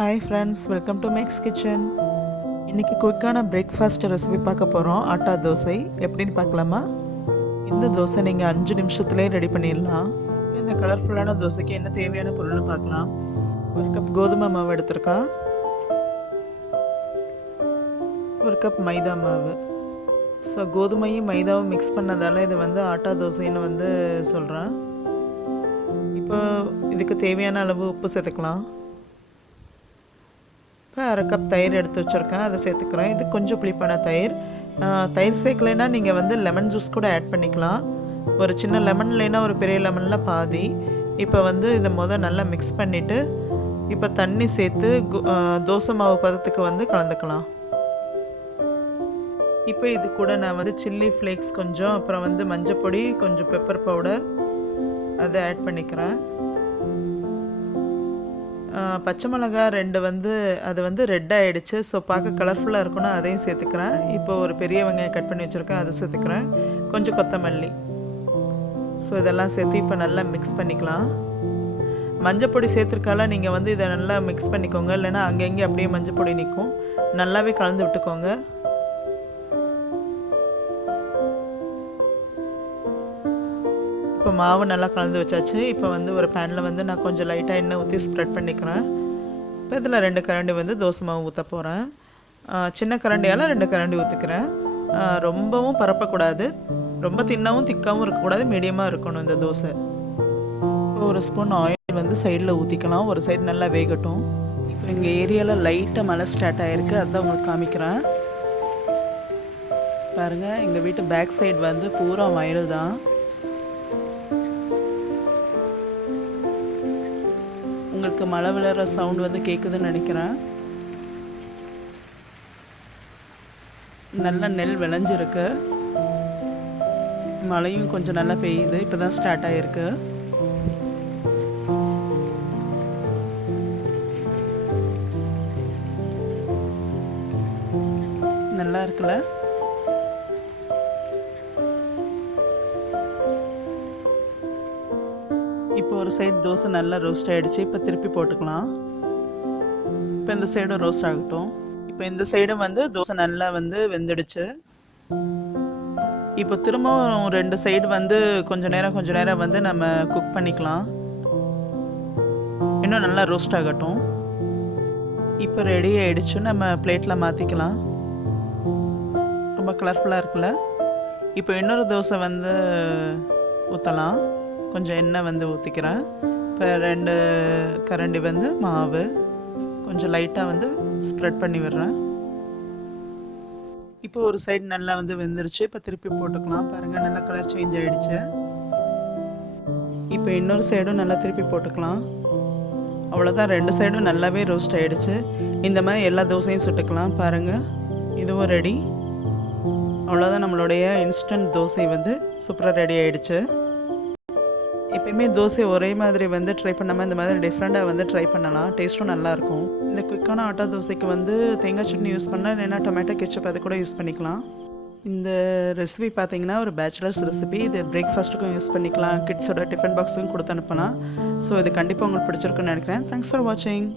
Hi friends, welcome to Mek'skitchen. இன்னைக்கு குயிக்கான breakfast recipe பார்க்க போகிறோம். ஆட்டா தோசை எப்படின்னு பார்க்கலாமா? இந்த தோசை நீங்கள் 5 நிமிஷத்துலேயே ரெடி பண்ணிடலாம். இந்த கலர்ஃபுல்லான தோசைக்கு என்ன தேவையான பொருள்னு பார்க்கலாம். 1 கப் கோதுமை மாவு எடுத்திருக்கேன். 1 கப் மைதா மாவு. ஸோ கோதுமையும் மைதாவும் மிக்ஸ் பண்ணதால் இது ஆட்டா தோசைன்னு சொல்கிறேன். இப்போ இதுக்கு தேவையான அளவு உப்பு சேர்த்துக்கலாம். இப்போ 1/2 கப் தயிர் எடுத்து வச்சுருக்கேன், அதை சேர்த்துக்கிறேன். இது கொஞ்சம் புளிப்பான தயிர். தயிர் சேர்க்கலைன்னா நீங்கள் லெமன் ஜூஸ் கூட ஆட் பண்ணிக்கலாம். ஒரு சின்ன லெமன் இல்லைன்னா ஒரு பெரிய லெமனில் பாதி. இப்போ இதை நல்லா மிக்ஸ் பண்ணிவிட்டு இப்போ தண்ணி சேர்த்து தோசை மாவு பதத்துக்கு கலந்துக்கலாம். இப்போ இது கூட நான் சில்லி ஃப்ளேக்ஸ் கொஞ்சம், அப்புறம் மஞ்சள் பொடி, கொஞ்சம் பெப்பர் பவுடர் அதை ஆட் பண்ணிக்கிறேன். பச்சை மிளகா 2 அது ரெட் ஆகிடுச்சு. ஸோ பார்க்க கலர்ஃபுல்லாக இருக்கணும், அதையும் சேர்த்துக்கிறேன். இப்போ ஒரு பெரிய வெங்காயம் கட் பண்ணி வச்சுருக்கேன், அதை சேர்த்துக்கிறேன். கொஞ்சம் கொத்தமல்லி. ஸோ இதெல்லாம் சேர்த்து இப்போ நல்லா மிக்ஸ் பண்ணிக்கலாம். மஞ்சள் பொடி சேர்த்துருக்கால நீங்கள் இதை நல்லா மிக்ஸ் பண்ணிக்கோங்க, இல்லைன்னா அங்கங்கே அப்படியே மஞ்சள் பொடி நிற்கும். நல்லாவே கலந்து விட்டுக்கோங்க. இப்போ மாவு நல்லா கலந்து வச்சாச்சு. இப்போ ஒரு பேனில் நான் கொஞ்சம் லைட்டாக எண்ணெய் ஊற்றி ஸ்ப்ரெட் பண்ணிக்கிறேன். இப்போ இதில் 2 கரண்டி தோசை மாவு ஊற்ற போகிறேன். சின்ன கரண்டியால் 2 கரண்டி ஊற்றிக்கிறேன். ரொம்பவும் பரப்பக்கூடாது, ரொம்ப தின்னாவும் திக்காவும் இருக்கக்கூடாது, மீடியமாக இருக்கணும் இந்த தோசை. இப்போ 1 ஸ்பூன் ஆயில் சைடில் ஊற்றிக்கலாம். ஒரு சைடு நல்லா வேகட்டும். இப்போ எங்கள் ஏரியாவில் லைட்டாக மழை ஸ்டார்ட் ஆகிருக்கு, அதுதான் உங்களுக்கு காமிக்கிறேன். பாருங்கள், எங்கள் வீட்டு பேக் சைடு பூரா வயல் தான். உங்களுக்கு மழை விழுற சவுண்ட் கேட்குதுன்னு நினைக்கிறேன். நல்ல நெல் விளைஞ்சிருக்கு, மழையும் கொஞ்சம் நல்லா பெய்யுது. இப்போ தான் ஸ்டார்ட் ஆகிருக்கு. நல்லா இருக்குல்ல? இப்போ ஒரு சைடு தோசை நல்லா ரோஸ்ட் ஆகிடுச்சு. இப்போ திருப்பி போட்டுக்கலாம். இப்போ இந்த சைடும் ரோஸ்ட் ஆகட்டும். இப்போ இந்த சைடும் தோசை நல்லா வெந்துடுச்சு. இப்போ திரும்பவும் 2 சைடு கொஞ்சம் நேரம் நம்ம குக் பண்ணிக்கலாம். இன்னும் நல்லா ரோஸ்ட் ஆகட்டும். இப்போ ரெடி ஆகிடுச்சு, நம்ம பிளேட்டில் மாற்றிக்கலாம். ரொம்ப கலர்ஃபுல்லாக இருக்குல்ல? இப்போ இன்னொரு தோசை ஊற்றலாம். கொஞ்சம் எண்ணெய் ஊற்றிக்கிறேன். இப்போ 2 கரண்டி மாவு கொஞ்சம் லைட்டாக ஸ்ப்ரெட் பண்ணி விடுறேன். இப்போ ஒரு சைடு நல்லா வெந்துருச்சு. இப்போ திருப்பி போட்டுக்கலாம். பாருங்கள், நல்லா கலர் சேஞ்ச் ஆகிடுச்சு. இப்போ இன்னொரு சைடும் நல்லா திருப்பி போட்டுக்கலாம். அவ்வளோதான், 2 சைடும் நல்லாவே ரோஸ்ட் ஆகிடுச்சு. இந்த மாதிரி எல்லா தோசையும் சுட்டுக்கலாம். பாருங்கள், இதுவும் ரெடி. அவ்வளோதான், நம்மளுடைய இன்ஸ்டன்ட் தோசை சூப்பராக ரெடி ஆகிடுச்சு. எப்பயுமே தோசை ஒரே மாதிரி ட்ரை பண்ணாமல் இந்த மாதிரி டிஃப்ரெண்ட்டாக ட்ரை பண்ணலாம். டேஸ்ட்டும் நல்லாயிருக்கும். இந்த குயிக்கான ஆட்டா தோசைக்கு தேங்காய் சட்னி யூஸ் பண்ணால், இல்லைன்னா டொமேட்டோ கெச்சப் அது கூட யூஸ் பண்ணிக்கலாம். இந்த ரெசிபி பார்த்தீங்கன்னா ஒரு பேச்சுலர்ஸ் ரெசிபி. இது பிரேக்ஃபாஸ்ட்டுக்கும் யூஸ் பண்ணிக்கலாம், கிட்ஸோட டிஃபன் பாக்ஸுக்கும் கொடுத்து அனுப்பலாம். ஸோ இது கண்டிப்பாக உங்களுக்கு பிடிச்சிருக்குன்னு நினைக்கிறேன். தேங்க்ஸ் ஃபார் வாட்சிங்.